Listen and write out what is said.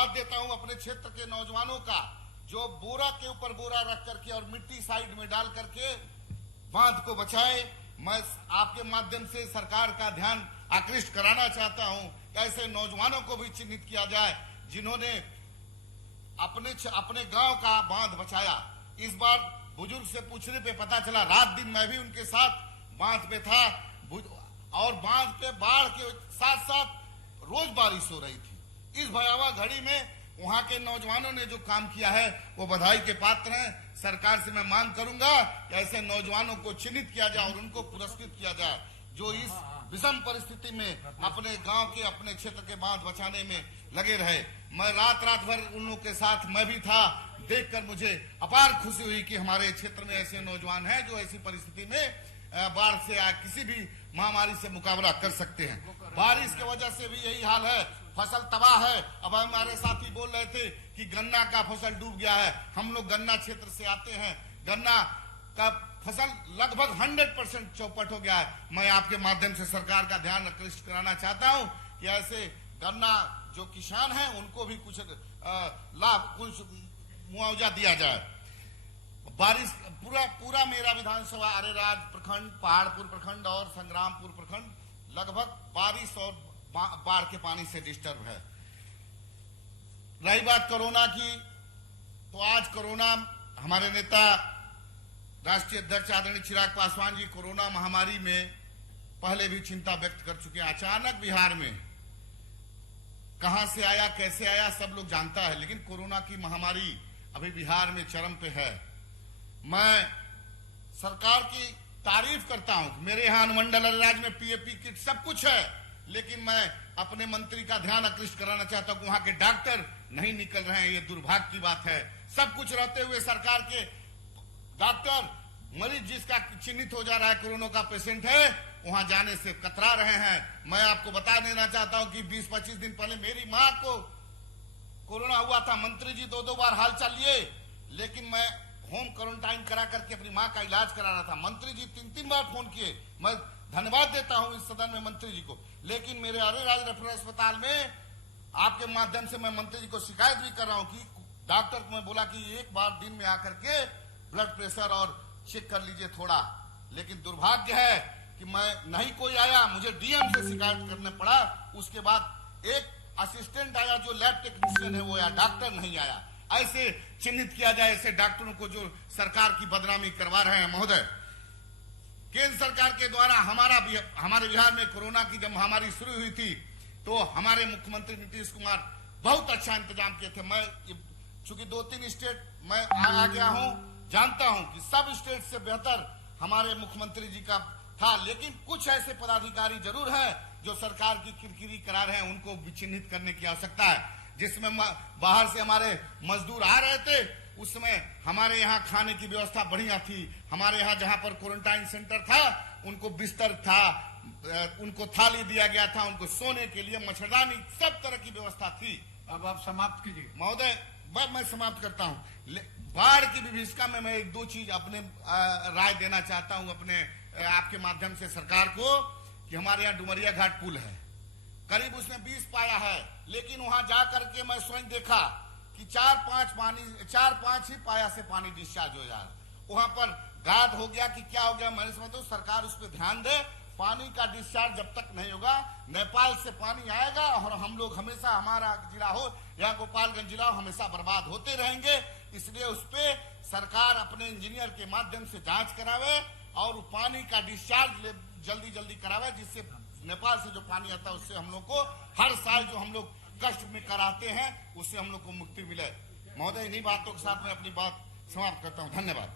धन्यवाद देता हूं अपने क्षेत्र के नौजवानों का, जो बोरा के ऊपर बोरा रख करके और मिट्टी साइड में डाल करके बांध को बचाए। मैं आपके माध्यम से सरकार का ध्यान आकृष्ट कराना चाहता हूं कि ऐसे नौजवानों को भी चिन्हित किया जाए जिन्होंने अपने गांव का बांध बचाया। इस बार बुजुर्ग से पूछने पे पता चला, रात दिन मैं भी उनके साथ बांध पे था और बांध पे बाढ़ के साथ साथ रोज बारिश हो रही थी। इस भयावह घड़ी में वहां के नौजवानों ने जो काम किया है वो बधाई के पात्र हैं। सरकार से मैं मांग करूंगा कि ऐसे नौजवानों को चिन्हित किया जाए और उनको पुरस्कृत किया जाए जो इस विषम परिस्थिति में अपने गांव के अपने क्षेत्र के बांध बचाने में लगे रहे। मैं रात भर उन लोगों के साथ मैं भी था। देखकर मुझे अपार खुशी हुई कि हमारे क्षेत्र में ऐसे नौजवान हैं जो ऐसी परिस्थिति में बाढ़ से या किसी भी महामारी से मुकाबला कर सकते हैं। बारिश की वजह से भी यही हाल है, फसल तबाह है। अब हमारे साथी बोल रहे थे कि गन्ना का फसल डूब गया है। हम लोग गन्ना क्षेत्र से आते हैं, गन्ना का फसल लगभग 100% चौपट हो गया है। मैं आपके माध्यम से सरकार का ध्यान आकृष्ट कराना चाहता हूं कि ऐसे गन्ना जो किसान हैं उनको भी कुछ लाभ, कुछ मुआवजा दिया जाए। बारिश पूरा मेरा विधानसभा अरेराज प्रखंड, पहाड़पुर प्रखंड और संग्रामपुर प्रखंड लगभग बारिश और बाढ़ के पानी से डिस्टर्ब है। रही बात कोरोना की, तो आज कोरोना हमारे नेता राष्ट्रीय अध्यक्ष आदरणीय चिराग पासवान जी कोरोना महामारी में पहले भी चिंता व्यक्त कर चुके हैं। अचानक बिहार में कहां से आया, कैसे आया, सब लोग जानता है, लेकिन कोरोना की महामारी अभी बिहार में चरम पे है। मैं सरकार की तारीफ करता हूं। मेरे यहां अनुमंडल अरेराज में पीएपी किट सब कुछ है, लेकिन मैं अपने मंत्री का ध्यान आकृष्ट कराना चाहता हूं कि वहां के डॉक्टर नहीं निकल रहे हैं। ये दुर्भाग्य की बात है। सब कुछ रहते हुए सरकार के डॉक्टर मरीज जिसका चिन्हित हो जा रहा है कोरोना का पेशेंट है, वहां जाने से कतरा रहे हैं। मैं आपको बता देना चाहता हूं कि 20-25 दिन पहले मेरी मां को कोरोना हुआ था। मंत्री जी 2-2 बार हालचाल लिए, लेकिन मैं होम क्वारंटाइन करा करके अपनी मां का इलाज करा रहा था। मंत्री जी 3-3 बार फोन किए। मैं धन्यवाद देता हूं इस सदन में मंत्री जी को, लेकिन मेरे अरेराज रेफरल अस्पताल में आपके माध्यम से मैं मंत्री जी को शिकायत भी कर रहा हूं कि डॉक्टर को मैं बोला कि एक बार दिन में आकर के ब्लड प्रेशर और चेक कर लीजिए थोड़ा, लेकिन दुर्भाग्य है कि मैं नहीं कोई आया। मुझे डीएम से शिकायत करने पड़ा। उसके बाद एक असिस्टेंट आया जो लैब टेक्नीशियन है, वो आया, डॉक्टर नहीं आया। ऐसे चिन्हित किया जाए ऐसे डॉक्टरों को जो सरकार की बदनामी करवा रहे हैं। महोदय, केंद्र सरकार के द्वारा हमारे बिहार में कोरोना की जब महामारी शुरू हुई थी तो हमारे मुख्यमंत्री नीतीश कुमार बहुत अच्छा इंतजाम किए थे। मैं चूंकि 2-3 स्टेट मैं आ गया हूं, जानता हूं कि सब स्टेट से बेहतर हमारे मुख्यमंत्री जी का था, लेकिन कुछ ऐसे पदाधिकारी जरूर हैं जो सरकार की किरकिरी करा रहे हैं। उनको भी चिन्हित करने की आवश्यकता है। जिसमें बाहर से हमारे मजदूर आ रहे थे, उसमें हमारे यहाँ खाने की व्यवस्था बढ़िया थी। हमारे यहाँ जहाँ पर क्वारंटाइन सेंटर था उनको बिस्तर था, उनको थाली दिया गया था, उनको सोने के लिए मच्छरदानी, सब तरह की व्यवस्था थी। अब आप समाप्त कीजिए। महोदय, मैं समाप्त करता हूँ। बाढ़ की विभीषिका में मैं 1-2 चीज अपने राय देना चाहता हूँ अपने आपके माध्यम से सरकार को, कि हमारे यहाँ डुमरिया घाट पुल है, करीब उसने 20 पाया है, लेकिन वहां जाकर के मैं स्वयं देखा कि 4-5 ही पाया से पानी डिस्चार्ज हो जा रहा है। वहां पर गाद हो गया कि क्या हो गया, मैंने समझता हूं सरकार उस पर ध्यान दे। पानी का डिस्चार्ज जब तक नहीं होगा, नेपाल से पानी आएगा और हम लोग हमेशा, हमारा जिला हो या गोपालगंज जिला हो, हमेशा बर्बाद होते रहेंगे। इसलिए उस पर सरकार अपने इंजीनियर के माध्यम से जांच करावे और पानी का डिस्चार्ज जल्दी करावे, जिससे नेपाल से जो पानी आता है उससे हम लोग को हर साल जो हम लोग कष्ट में कराते हैं उससे हम लोग को मुक्ति मिले। महोदय, इन्हीं बातों के साथ मैं अपनी बात समाप्त करता हूं। धन्यवाद।